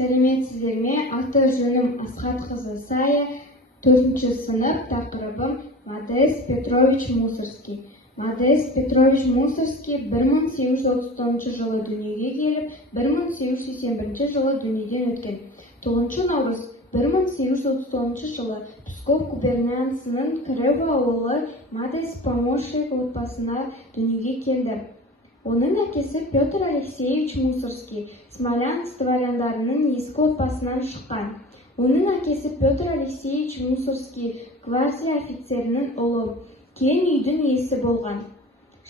Сәлеметсіздер ме? Аты-жөнім Асхатқызы Сая, 4-ші сынып, тақырыбым Модест Петрович Мусорский. Модест Петрович Мусорский 1839 жылы дүниеге келіп, 1881 жылы дүниеден өткен. 9 наурыз 1839 жылы Псков губерниясының Кіріп ауылы Модест помощник отбасына дүниеге келді. Оның әкесі Петр Алексеевич Мусорский Смолянск дворяндарының ескі отбасынан шыққан. Оның әкесі Петр Алексеевич Мусорский гвардия офицерінің ұлы, кең үйдің иесі болған.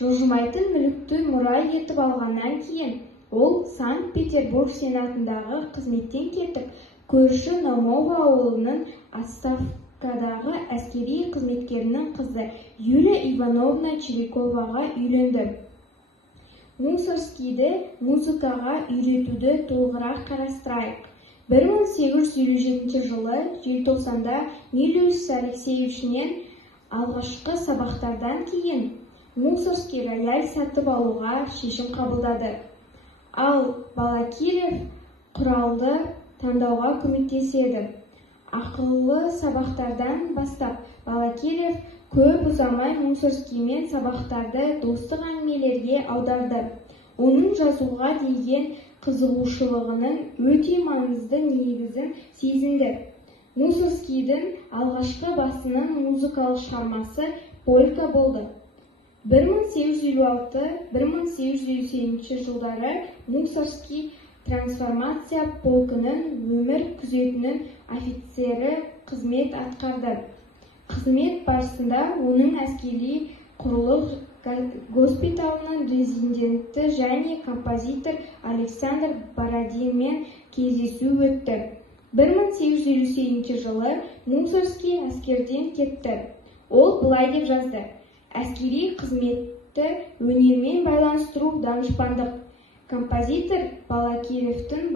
Жылжымайтын мүлікті мұра етіп алғаннан кейін, ол Санкт-Петербург сенатындағы қызметтен кетіп, көрші Наумова ауылының отставкадағы әскери қызметкерінің қызы Юлия Ивановна Чириковаға үйленді. Мусорскийді музыкаға үйретуді толығырақ қарастырайық. 1857 жылы желтоқсанда Милюс Алексеевичнен алғашқы сабақтардан кейін Мусорский рояль сатып алуға шешім қабылдады. Ал Балакирев құралды таңдауға көмектеседі. Ақылы сабақтардан бастап Балакирев көп ұзамай Мусорскиймен сабақтарды достық әңгімелерге аударды. Оның жазуға деген қызығушылығының өте маңызды негізін сезінді. Мусорскийдің алғашқы басының музыкалық шығармасы полька болды. 1856-1857 жылдары Мусорский трансформация полкының өмір күзетінің офицері қызмет атқарды. Қызмет барысында оның әскери құрылық госпиталының резиденті және композитор Александр Бородинмен кездесу өтті. 1858 жылы Мусорский әскерден кетті. Ол былай деп жазды: әскери қызметті өнермен байланыстыру данышпандық. Композитор Балакиревтің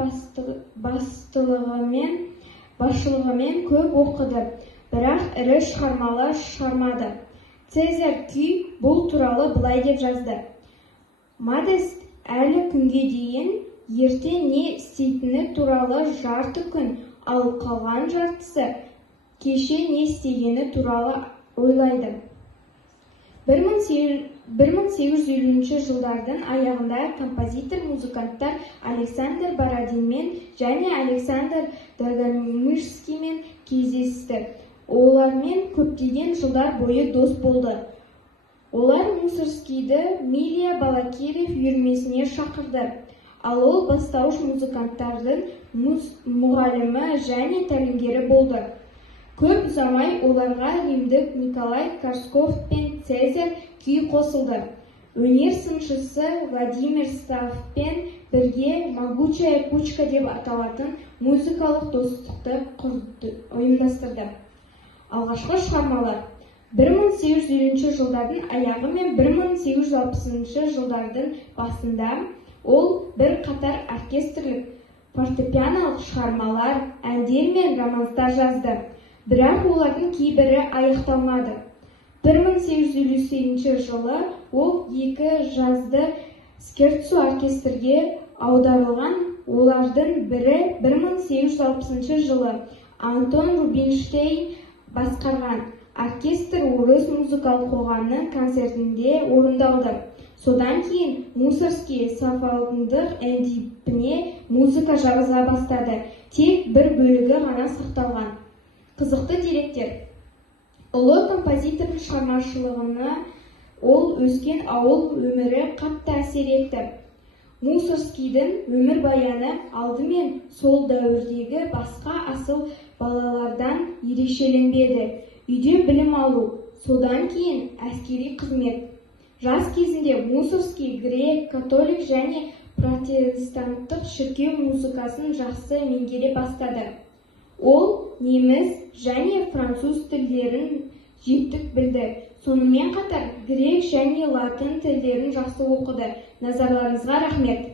басшылығымен көп оқыды, бірақ ірі шығармалар шығармады. Цезарь күй бұл туралы былай деп жазды: Модест әлі күнге дейін ерте не істейтіні туралы жарты күн, ал қалған жартысы кеше не істегені туралы ойлайды. 1850 жылдардың аяғында композитор-музыканттар Александр Бородинмен және Александр Драгомирскиймен кездесті. Олармен көптеген жылдар бойы дос болды. Олар Мусорскийді Милия Балакирев үйірмесіне шақырды. Ал ол бастауыш музыканттардың мұғалімі және тәлімгері болды. Көп ұзамай оларға римдік Николай Корсков пен Цезарь күй қосылды. Өнер сыншысы Владимир Ставпен бірге «Могучая кучка» деп аталатын музыкалық достықты ұйымдастырды. Алғашқы шығармалар 1850 жылдардың аяғы мен 1860 жылдардың басында ол бір қатар оркестрлік, фортепианолық шығармалар, әндер мен романстар жазды. Бірақ олардың кейбірі аяқталмады. 1858 жылы ол екі жазды скерцо оркестрге аударылған. Олардың бірі 1860 жылы Антон Рубинштейн басқарған оркестр орыс музыкалық қоғамының концертінде орындалды. Содан кейін Мусорский симфондық әндеріне музыка жаза бастады. Тек бір бөлігі ғана сақталған. Қызықты деректер. Ұлы композитордың шығармашылығына ол өскен ауыл өмірі қатты әсер етті. Мусорскийдің өмір баяны алдымен сол дәуірдегі басқа асыл балалардан ерекшеленбеді. Үйде білім алу, содан кейін әскери қызмет. Жас кезінде Мусорский грек, католик және протестанттық шіркеу музыкасын жақсы меңгере бастады. Ол неміс және француз тілдерін жетік білді. Сонымен қатар грек және латын тілдерін жақсы оқыды. Назарларыңызға рахмет.